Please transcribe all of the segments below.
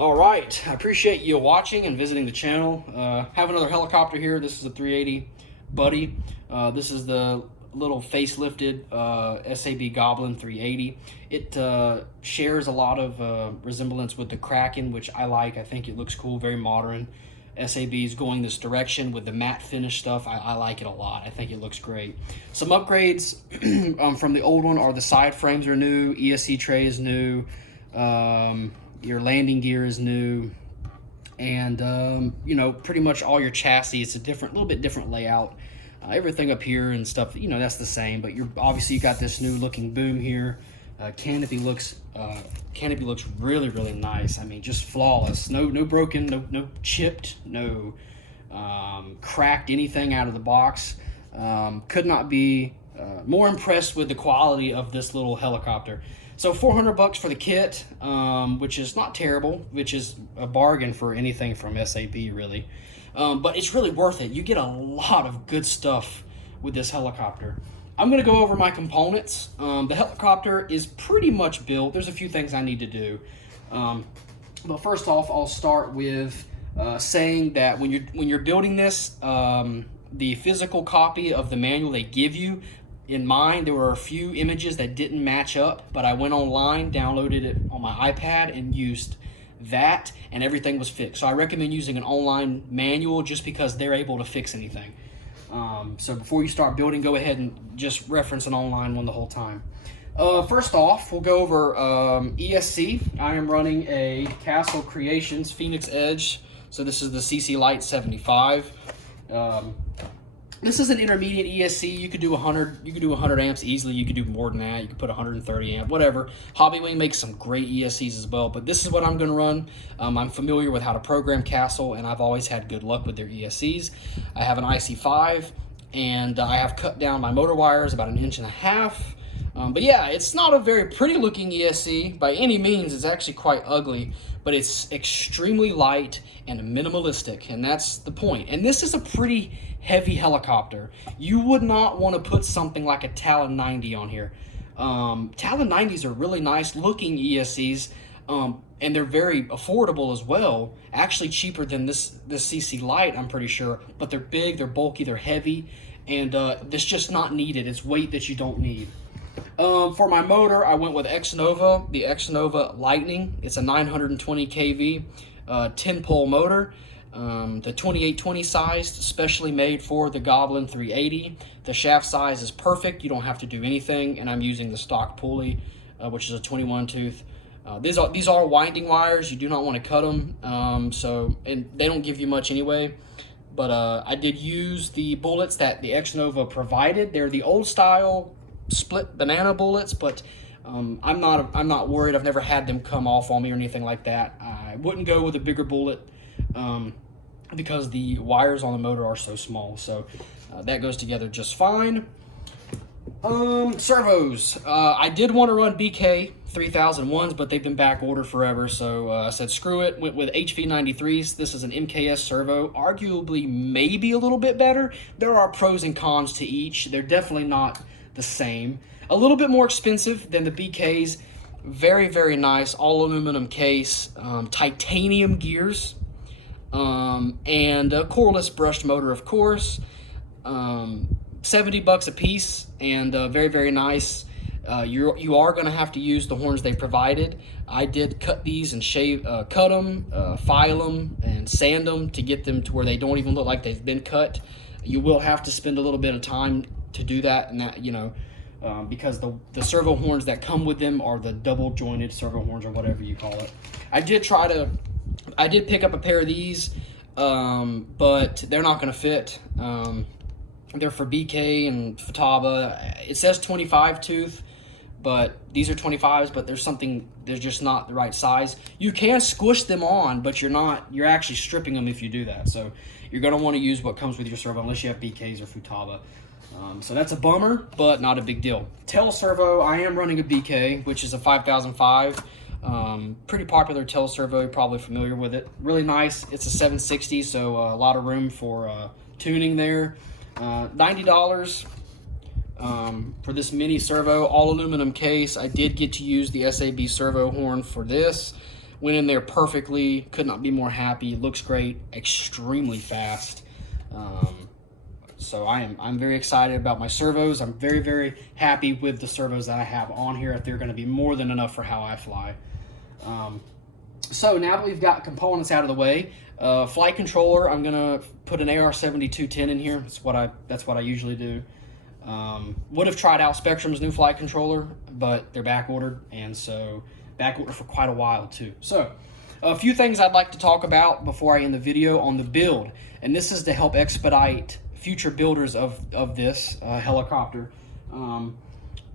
All right, I appreciate you watching and visiting the channel. Have another helicopter here. This is a 380 Buddy. This is the little facelifted SAB Goblin 380. It shares a lot of resemblance with the Kraken, which I like. I think it looks cool, very modern. SAB is going this direction with the matte finish stuff. I like it a lot. I think it looks great. Some upgrades from the old one are the side frames are new, ESC tray is new, your landing gear is new, and you know, pretty much all your chassis, it's a little bit different layout. Everything up here and stuff, you know, that's the same, but obviously you got this new looking boom here. Canopy looks really nice. I mean, just flawless. No broken, no chipped, no cracked anything out of the box. Could not be more impressed with the quality of this little helicopter. So $400 for the kit, which is not terrible, which is a bargain for anything from SAB really. But it's really worth it. You get a lot of good stuff with this helicopter. I'm going to go over my components. The helicopter is pretty much built. There's a few things I need to do. But first off, I'll start with saying that when you're building this, the physical copy of the manual they give you, in mine, there were a few images that didn't match up, but I went online, downloaded it on my iPad, and used that, and everything was fixed. So I recommend using an online manual just because they're able to fix anything. So before you start building, go ahead and just reference an online one the whole time. First off, we'll go over ESC. I am running a Castle Creations Phoenix Edge. So this is the CC Lite 75. This is an intermediate ESC. You could do 100 amps easily. You could do more than that. You could put 130 amp, whatever. Hobbywing makes some great ESCs as well, but this is what I'm going to run. I'm familiar with how to program Castle, and I've always had good luck with their ESCs. I have an IC5, and I have cut down my motor wires about 1.5 inches. But yeah, it's not a very pretty looking ESC by any means. It's actually quite ugly, but it's extremely light and minimalistic, and that's the point. And this is a pretty heavy helicopter. You would not want to put something like a Talon 90 on here. Talon 90s are really nice looking ESCs, and they're very affordable as well. Actually cheaper than this CC Lite, I'm pretty sure. But they're big, they're bulky, they're heavy, and it's just not needed. It's weight that you don't need. For my motor, I went with X-Nova, the X-Nova Lightning. It's a 920 kV 10-pole motor. The 2820 sized, specially made for the Goblin 380. The shaft size is perfect. You don't have to do anything, and I'm using the stock pulley, which is a 21 tooth. These are winding wires. You do not want to cut them, and they don't give you much anyway. But I did use the bullets that the X-Nova provided. They're the old style split banana bullets, but I'm not worried. I've never had them come off on me or anything like that. I wouldn't go with a bigger bullet because the wires on the motor are so small. So that goes together just fine. Servos. I did want to run BK 3001s, but they've been back ordered forever. So I said screw it. Went with HV93s. This is an MKS servo. Arguably maybe a little bit better. There are pros and cons to each. They're definitely not the same. A little bit more expensive than the BKs. Very nice all aluminum case, titanium gears, and a coreless brushed motor, of course. $70 a piece, and very nice. You are going to have to use the horns they provided. I did cut these and cut them, file them, and sand them to get them to where they don't even look like they've been cut. You will have to spend a little bit of time to do that, and that, you know, because the servo horns that come with them are the double jointed servo horns, or whatever you call it. I did pick up a pair of these, but they're not going to fit. They're for BK and Futaba. It says 25 tooth, but these are 25s, but they're just not the right size. You can squish them on, but you're actually stripping them if you do that. So you're going to want to use what comes with your servo unless you have BKs or Futaba. So that's a bummer, but not a big deal. Tail servo, I am running a BK, which is a 5005. Pretty popular tail servo, you're probably familiar with it. Really nice. It's a 760, so a lot of room for tuning there. $90 for this mini servo, all aluminum case. I did get to use the SAB servo horn for this, Went in there perfectly. Could not be more happy. Looks great. Extremely fast. So I'm very excited about my servos. I'm very, very happy with the servos that I have on here. They're going to be more than enough for how I fly. So now that we've got components out of the way, flight controller, I'm gonna put an AR-7210 in here. That's what I usually do. Would have tried out Spectrum's new flight controller, but they're back ordered, and so back ordered for quite a while too. So a few things I'd like to talk about before I end the video on the build, and this is to help expedite future builders of this helicopter.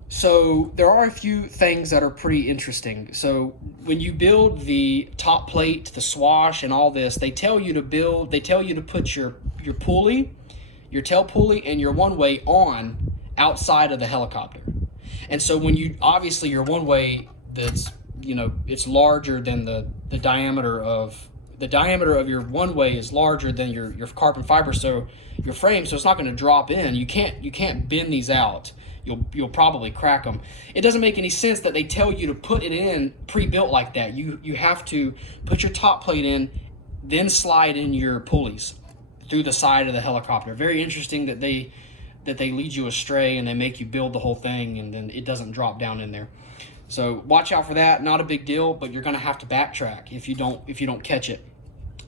So there are a few things that are pretty interesting. So when you build the top plate, the swash, and all this, they tell you to put your pulley, your tail pulley, and your one-way on outside of the helicopter. And so when you, obviously your one-way, that's, you know, it's larger than the diameter of your one-way is larger than your carbon fiber, so your frame, so it's not going to drop in. You can't bend these out. You'll probably crack them. It doesn't make any sense that they tell you to put it in pre-built like that. You have to put your top plate in, then slide in your pulleys through the side of the helicopter. Very interesting that they lead you astray and they make you build the whole thing and then it doesn't drop down in there. So watch out for that. Not a big deal, but you're going to have to backtrack if you don't catch it.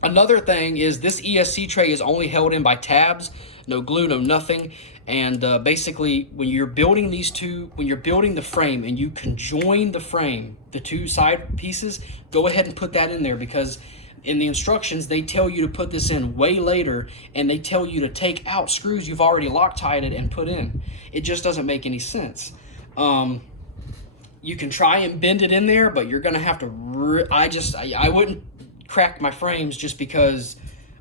Another thing is this ESC tray is only held in by tabs, no glue, no nothing. And basically, when you're building the frame and you conjoin the frame, the two side pieces, go ahead and put that in there, because in the instructions, they tell you to put this in way later, and they tell you to take out screws you've already Loctited and put in. It just doesn't make any sense. You can try and bend it in there, but you're gonna have to, I wouldn't crack my frames just because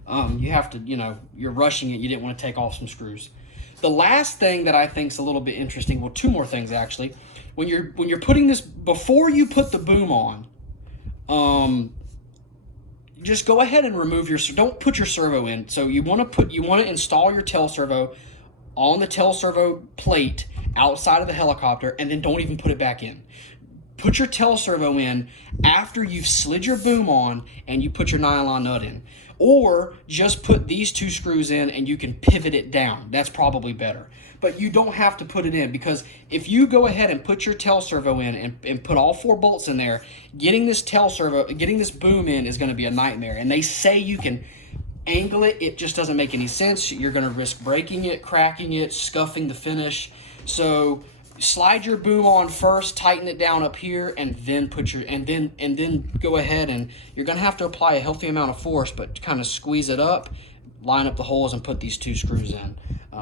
you have to, you're rushing it, you didn't want to take off some screws. The last thing that I think is a little bit interesting, well, two more things actually. When you're putting this, before you put the boom on, just go ahead and remove don't put your servo in. So you want to install your tail servo on the tail servo plate outside of the helicopter, and then don't even put it back in. Put your tail servo in after you've slid your boom on and you put your nylon nut in. Or just put these two screws in and you can pivot it down. That's probably better. But you don't have to put it in, because if you go ahead and put your tail servo in and put all 4 bolts in there, getting this boom in is going to be a nightmare. And they say you can angle it. It just doesn't make any sense. You're going to risk breaking it, cracking it, scuffing the finish. So slide your boom on first, tighten it down up here, and then then go ahead, and you're gonna have to apply a healthy amount of force, but kind of squeeze it up, line up the holes, and put these 2 screws in.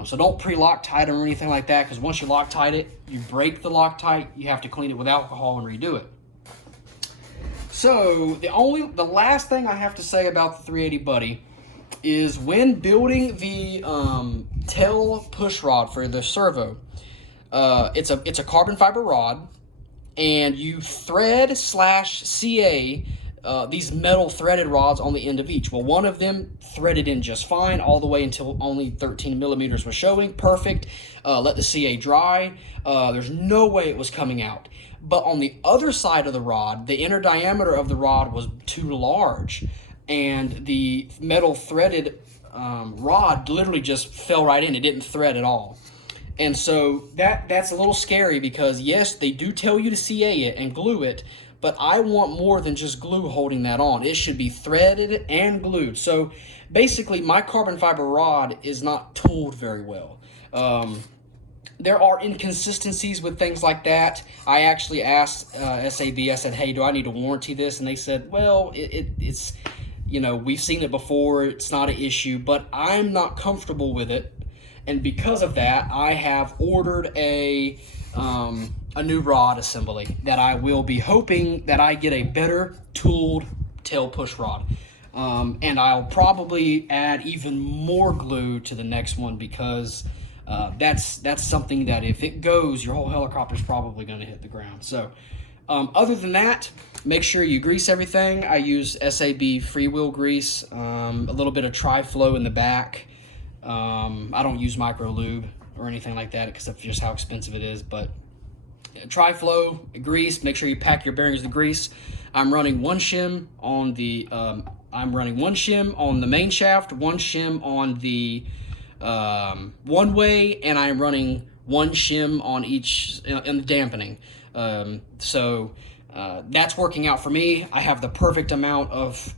So don't pre-Loctite them or anything like that, because once you Loctite it, you break the Loctite, you have to clean it with alcohol and redo it. So the last thing I have to say about the 380 Buddy is when building the tail push rod for the servo, it's a carbon fiber rod, and you thread/CA these metal threaded rods on the end of each. Well, one of them threaded in just fine all the way until only 13 millimeters was showing. Perfect. Let the CA dry. There's no way it was coming out. But on the other side of the rod, the inner diameter of the rod was too large, and the metal threaded rod literally just fell right in. It didn't thread at all. And so that's a little scary, because yes, they do tell you to CA it and glue it, but I want more than just glue holding that on. It should be threaded and glued. So basically my carbon fiber rod is not tooled very well. There are inconsistencies with things like that. I actually asked SAB, I said, hey, do I need to warranty this? And they said, well, it's, we've seen it before, it's not an issue, but I'm not comfortable with it. And because of that, I have ordered a new rod assembly that I will be hoping that I get a better tooled tail push rod. And I'll probably add even more glue to the next one, because that's something that if it goes, your whole helicopter is probably going to hit the ground. So other than that, make sure you grease everything. I use SAB freewheel grease, a little bit of Tri-Flow in the back. I don't use micro lube or anything like that because of just how expensive it is, but tri-flow grease. Make sure you pack your bearings with grease. I'm running one shim on the main shaft, one shim on the one way, and I'm running one shim on each in the dampening. So that's working out for me. I have the perfect amount of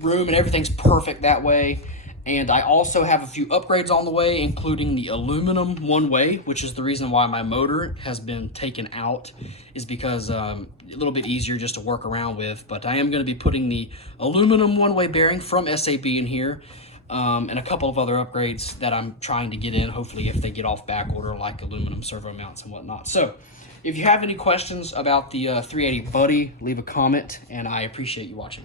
room and everything's perfect that way. And I also have a few upgrades on the way, including the aluminum one-way, which is the reason why my motor has been taken out, is because a little bit easier just to work around with. But I am going to be putting the aluminum one-way bearing from SAB in here, and a couple of other upgrades that I'm trying to get in, hopefully if they get off back order, like aluminum servo mounts and whatnot. So if you have any questions about the 380 Buddy, leave a comment, and I appreciate you watching.